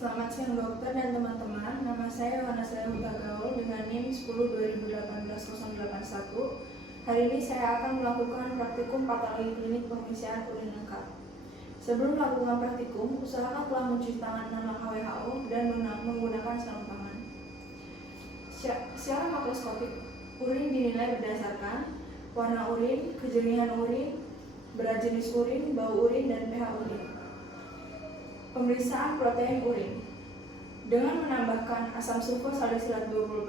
Selamat siang dokter dan teman-teman. Nama saya Wana Saya Huta Gaul dengan NIM 10-2018-081. Hari ini saya akan melakukan praktikum patologi klinik pemeriksaan urin lengkap. Sebelum melakukan praktikum, usahakan telah mencuci tangan dengan langkah WHO dan menggunakan sarung tangan. Secara makroskopik, urin dinilai berdasarkan warna urin, kejernihan urin, berat jenis urin, bau urin, dan pH urin. Pemeriksaan protein urin dengan menambahkan asam sulfur salisilat 20%,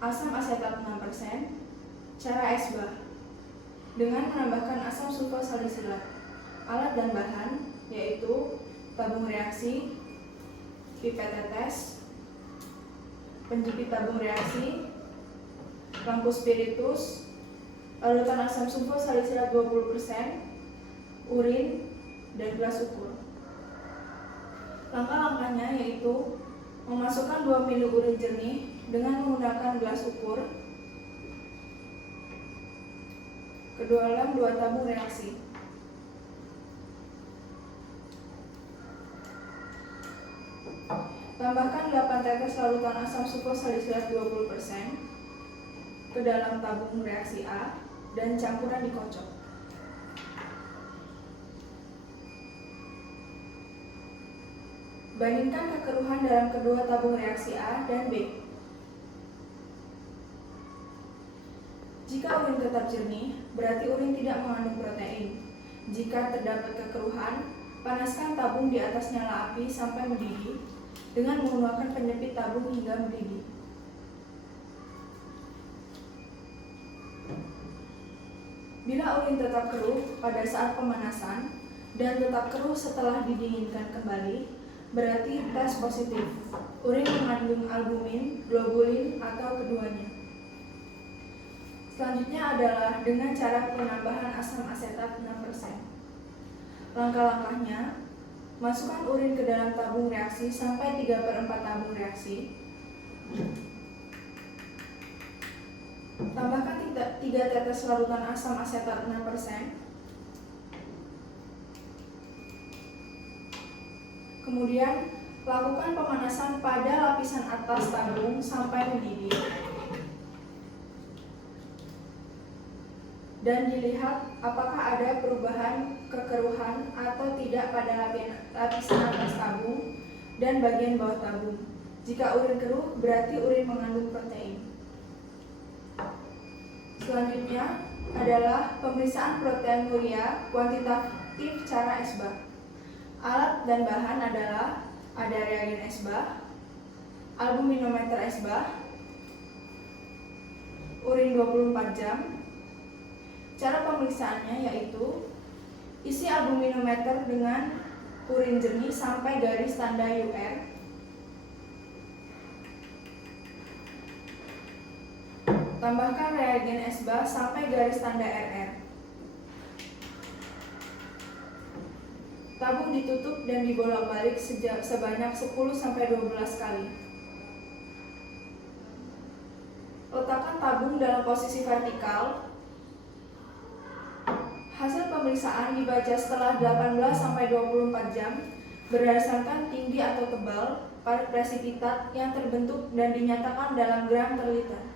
asam asetat 6%. Cara Esbah dengan menambahkan asam sulfur salisilat. Alat dan bahan yaitu tabung reaksi, pipet tetes, penjepit tabung reaksi, lampu spiritus, larutan asam sulfur salisilat 20%, urin, dan gelas ukur. Langkah-langkahnya yaitu memasukkan 2 ml urin jernih dengan menggunakan gelas ukur ke dalam 2 tabung reaksi. Tambahkan 8 tetes larutan asam sulfur salisilat 20% ke dalam tabung reaksi A dan campuran dikocok. Bandingkan kekeruhan dalam kedua tabung reaksi A dan B. Jika urin tetap jernih, berarti urin tidak mengandung protein. Jika terdapat kekeruhan, panaskan tabung di atas nyala api sampai mendidih dengan menggunakan penyepit tabung hingga mendidih. Bila urin tetap keruh pada saat pemanasan dan tetap keruh setelah didinginkan kembali, berarti tes positif. Urin mengandung albumin, globulin, atau keduanya. Selanjutnya adalah dengan cara penambahan asam asetat 6%. Langkah-langkahnya, masukkan urin ke dalam tabung reaksi sampai 3/4 tabung reaksi. Tambahkan 3 tetes larutan asam asetat 6%. Kemudian, lakukan pemanasan pada lapisan atas tabung sampai mendidih. Dan dilihat apakah ada perubahan kekeruhan atau tidak pada lapisan atas tabung dan bagian bawah tabung. Jika urin keruh, berarti urin mengandung protein. Selanjutnya adalah pemeriksaan proteinuria kuantitatif cara Esbah. Alat dan bahan adalah ada reagen Esbah, albuminometer Esbah, urin 24 jam. Cara pemeriksaannya yaitu isi albuminometer dengan urin jernih sampai garis tanda UR. Tambahkan reagen Esbah sampai garis tanda RR. Tabung ditutup dan dibolak-balik sebanyak 10-12 kali. Letakkan tabung dalam posisi vertikal. Hasil pemeriksaan dibaca setelah 18-24 jam berdasarkan tinggi atau tebal presipitat yang terbentuk dan dinyatakan dalam gram per liter.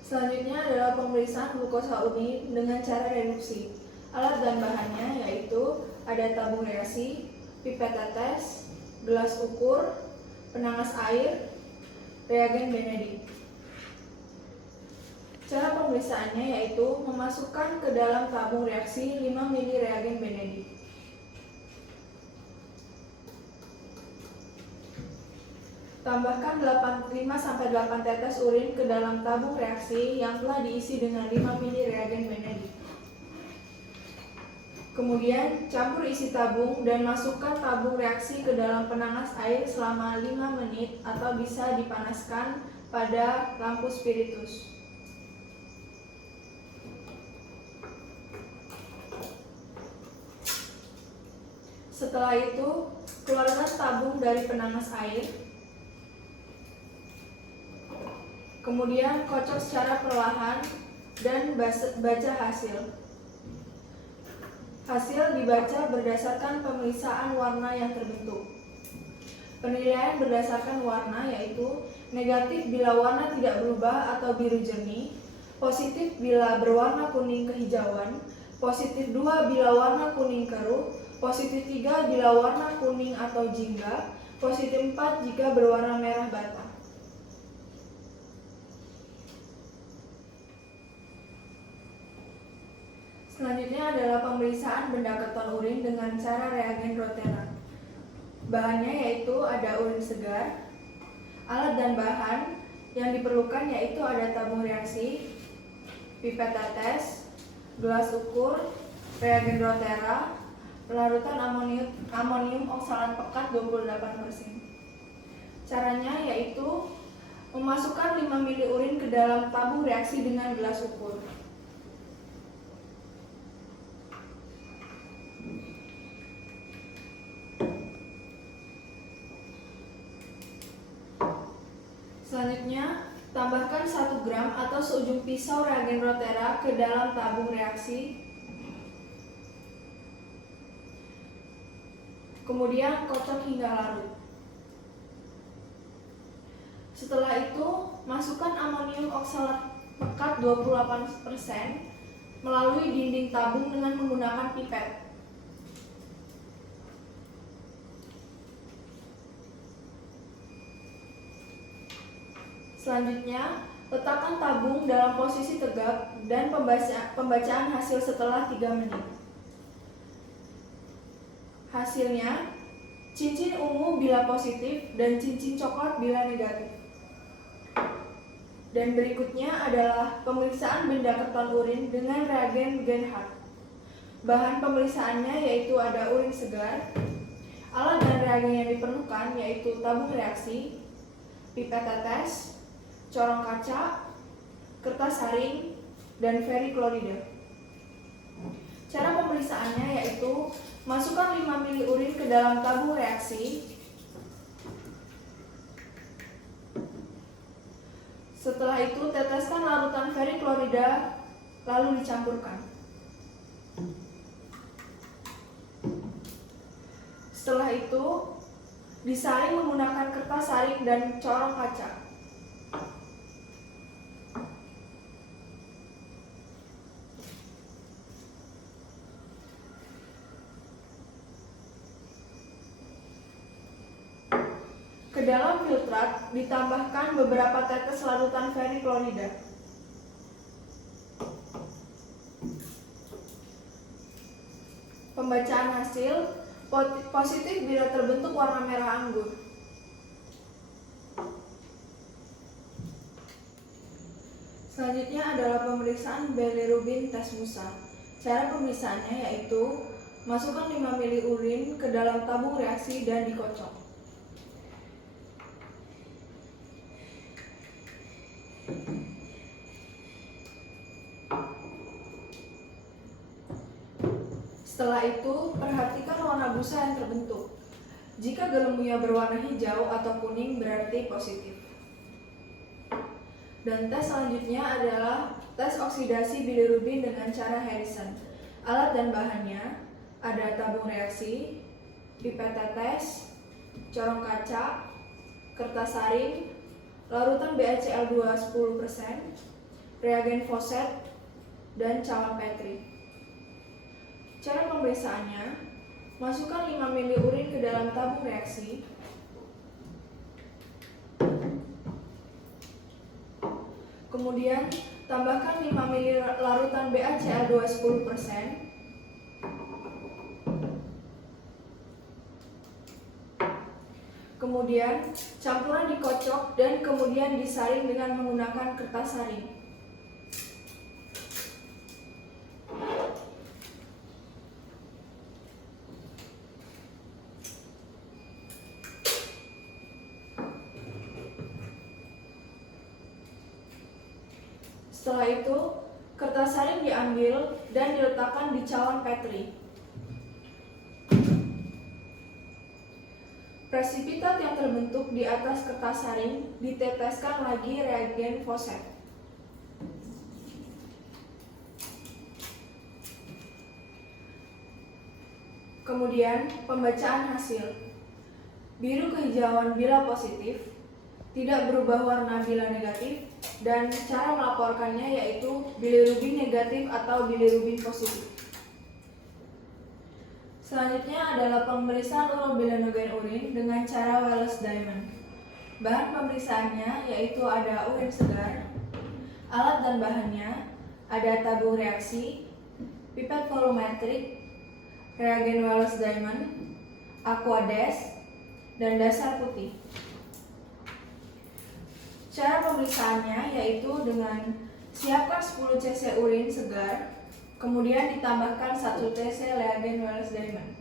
Selanjutnya adalah pemeriksaan glukosa urni dengan cara reduksi. Alat dan bahannya yaitu ada tabung reaksi, pipet tetes, gelas ukur, penangas air, reagen Benedict. Cara pemeriksaannya yaitu memasukkan ke dalam tabung reaksi 5 ml reagen Benedict. Tambahkan 5-8 tetes urin ke dalam tabung reaksi yang telah diisi dengan 5 ml reagen Benedict. Kemudian campur isi tabung dan masukkan tabung reaksi ke dalam penangas air selama 5 menit atau bisa dipanaskan pada lampu spiritus. Setelah itu, keluarkan tabung dari penangas air. Kemudian kocok secara perlahan dan baca hasil. Hasil dibaca berdasarkan pemeriksaan warna yang terbentuk. Penilaian berdasarkan warna yaitu negatif bila warna tidak berubah atau biru jernih, positif bila berwarna kuning kehijauan, positif 2 bila warna kuning keruh, positif 3 bila warna kuning atau jingga, positif 4 jika berwarna merah bata. Selanjutnya adalah pemeriksaan benda keton urin dengan cara reagen Rotera. Bahannya yaitu ada urin segar. Alat dan bahan yang diperlukan yaitu ada tabung reaksi, pipet tetes, gelas ukur, reagen Rotera, larutan amonium oksalat pekat 28%. Caranya yaitu memasukkan 5 ml urin ke dalam tabung reaksi dengan gelas ukur. Selanjutnya, tambahkan 1 gram atau seujung pisau reagen Rotera ke dalam tabung reaksi. Kemudian kocok hingga larut. Setelah itu, masukkan amonium oksalat pekat 28% melalui dinding tabung dengan menggunakan pipet. Selanjutnya, letakkan tabung dalam posisi tegak dan pembacaan hasil setelah 3 menit. Hasilnya, cincin ungu bila positif dan cincin coklat bila negatif. Dan berikutnya adalah pemeriksaan benda keton urin dengan reagen Genhardt. Bahan pemeriksaannya yaitu ada urin segar. Alat dan reagen yang diperlukan yaitu tabung reaksi, pipet tetes, corong kaca, kertas saring, dan veriklorida. Cara pemeriksaannya yaitu masukkan 5 ml urin ke dalam tabung reaksi. Setelah itu teteskan larutan veriklorida lalu dicampurkan. Setelah itu disaring menggunakan kertas saring dan corong kaca. Ke dalam filtrat ditambahkan beberapa tetes larutan veriklorida. Pembacaan hasil positif bila terbentuk warna merah anggur. Selanjutnya adalah pemeriksaan bilirubin tes Musa. Cara pemeriksaannya yaitu masukkan 5 ml urin ke dalam tabung reaksi dan dikocok. Setelah itu, perhatikan warna busa yang terbentuk. Jika gelembungnya berwarna hijau atau kuning berarti positif. Dan tes selanjutnya adalah tes oksidasi bilirubin dengan cara Harrison. Alat dan bahannya ada tabung reaksi, pipet tetes, corong kaca, kertas saring, larutan BaCl2 10%, reagen Fawcett, dan cawan Petri. Cara pemeriksaannya, masukkan 5 ml urin ke dalam tabung reaksi. Kemudian, tambahkan 5 ml larutan BaCl2 10%. Kemudian, campuran dikocok dan kemudian disaring dengan menggunakan kertas saring. Setelah itu, kertas saring diambil dan diletakkan di cawan Petri. Presipitat yang terbentuk di atas kertas saring diteteskan lagi reagen Fawcett. Kemudian pembacaan hasil. Biru kehijauan bila positif, tidak berubah warna bila negatif, dan cara melaporkannya yaitu bilirubin negatif atau bilirubin positif. Selanjutnya adalah pemeriksaan urobilinogen urin dengan cara Wallace-Diamond. Bahan pemeriksaannya yaitu ada urin segar, alat dan bahannya ada tabung reaksi, pipet volumetrik, reagen Wallace-Diamond, aquades, dan dasar putih. Cara pemeriksaannya yaitu dengan siapkan 10 cc urin segar, kemudian ditambahkan 1 cc reagen Wallace-Diamond.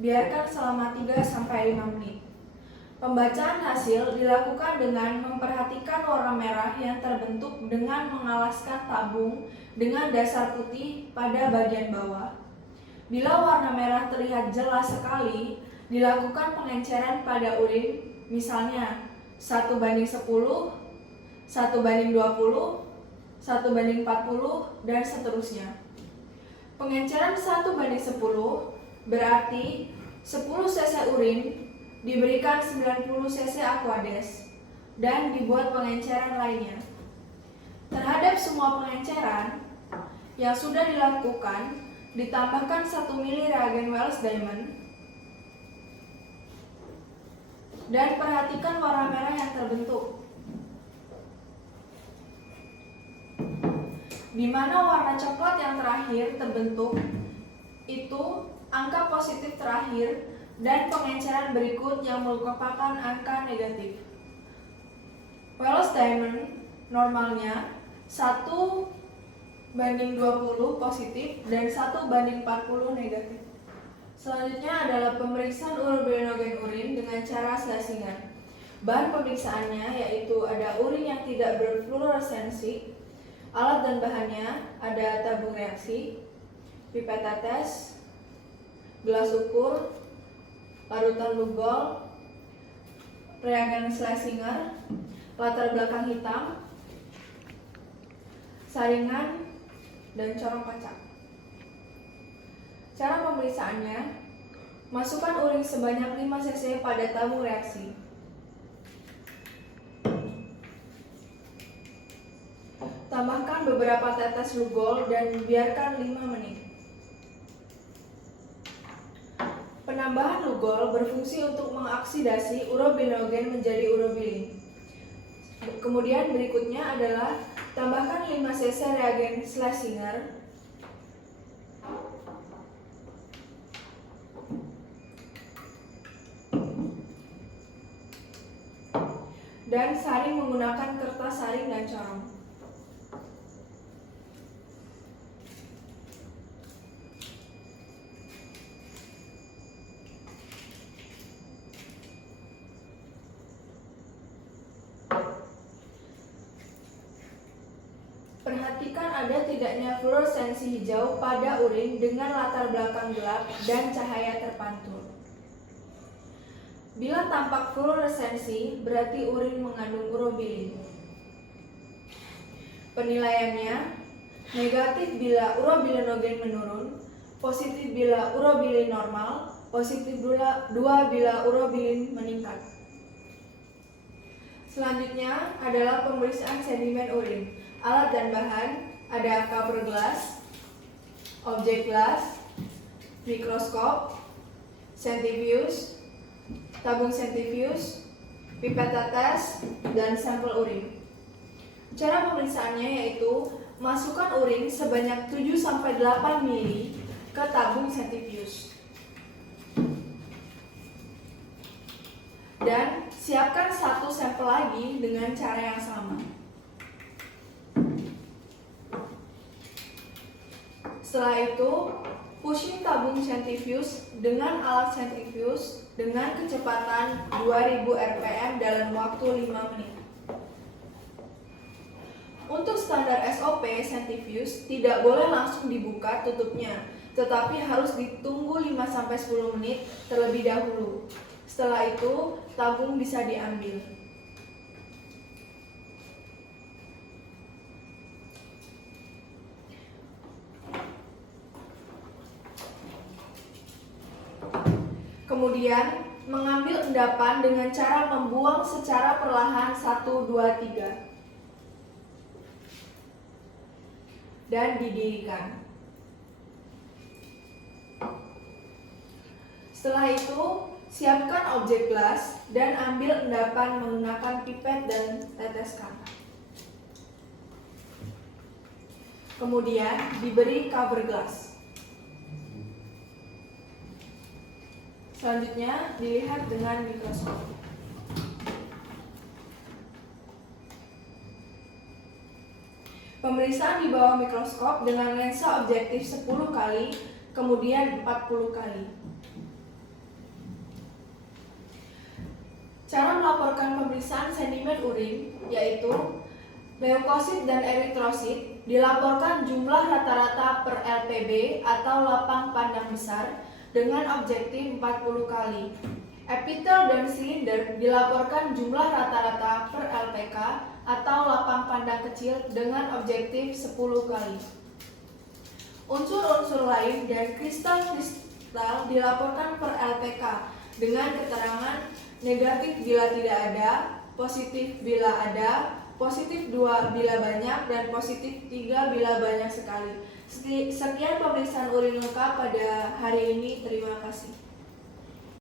Biarkan selama 3-5 menit. Pembacaan hasil dilakukan dengan memperhatikan warna merah yang terbentuk dengan mengalaskan tabung dengan dasar putih pada bagian bawah. Bila warna merah terlihat jelas sekali, dilakukan pengenceran pada urin, misalnya 1:10, 1:20, 1:40, dan seterusnya. Pengenceran 1:10 berarti 10 cc urin diberikan 90 cc aquades dan dibuat pengenceran lainnya. Terhadap semua pengenceran yang sudah dilakukan, ditambahkan 1 ml reagen Wallace-Diamond dan perhatikan warna merah yang terbentuk, di mana warna coklat yang terakhir terbentuk itu angka positif terakhir dan pengenceran berikut yang merupakan angka negatif. Wallace-Diamond normalnya 1:20 positif dan 1:40 negatif. Selanjutnya adalah pemeriksaan urobilinogen urin dengan cara Schlesinger. Bahan pemeriksaannya yaitu ada urin yang tidak berfluoresensi, alat dan bahannya ada tabung reaksi, pipet tetes, gelas ukur, larutan Lugol, reagen Schlesinger, latar belakang hitam, saringan, dan corong kocak. Cara pemeriksaannya, masukkan urin sebanyak 5 cc pada tabung reaksi. Tambahkan beberapa tetes Lugol dan biarkan 5 menit. Penambahan Lugol berfungsi untuk mengoksidasi urobilinogen menjadi urobilin. Kemudian berikutnya adalah tambahkan 5 cc reagen Schlesinger dan saring menggunakan kertas saring dan corong. Perhatikan ada tidaknya fluoresensi hijau pada urin dengan latar belakang gelap dan cahaya terpantul. Bila tampak fluoresensi, berarti urin mengandung urobilin. Penilaiannya, negatif bila urobilinogen menurun, positif bila urobilin normal, positif 2 bila urobilin meningkat. Selanjutnya adalah pemeriksaan sedimen urin. Alat dan bahan ada cover glass, objek glass, mikroskop, centrifuge, tabung centrifuge, pipet tetes, dan sampel urin. Cara pemeriksaannya yaitu masukkan urin sebanyak 7-8 ml ke tabung centrifuge. Dan siapkan 1 sampel lagi dengan cara yang sama. Setelah itu, pushing tabung centrifuge dengan alat centrifuge dengan kecepatan 2000 rpm dalam waktu 5 menit. Untuk standar SOP centrifuge tidak boleh langsung dibuka tutupnya, tetapi harus ditunggu 5-10 menit terlebih dahulu. Setelah itu, tabung bisa diambil. Kemudian, mengambil endapan dengan cara membuang secara perlahan 1, 2, 3. Dan didirikan. Setelah itu, siapkan objek gelas dan ambil endapan menggunakan pipet dan teteskan. Kemudian diberi cover gelas. Selanjutnya dilihat dengan mikroskop. Pemeriksaan di bawah mikroskop dengan lensa objektif 10 kali, kemudian 40 kali. Cara melaporkan pemeriksaan sedimen urin yaitu leukosit dan eritrosit dilaporkan jumlah rata-rata per LPB atau lapang pandang besar dengan objektif 40 kali. Epitel dan silinder dilaporkan jumlah rata-rata per LPK atau lapang pandang kecil dengan objektif 10 kali. Unsur-unsur lain dan kristal-kristal dilaporkan per LPK dengan keterangan negatif bila tidak ada, positif bila ada, positif 2 bila banyak, dan positif 3 bila banyak sekali. Sekian pemeriksaan urin lengkap pada hari ini. Terima kasih.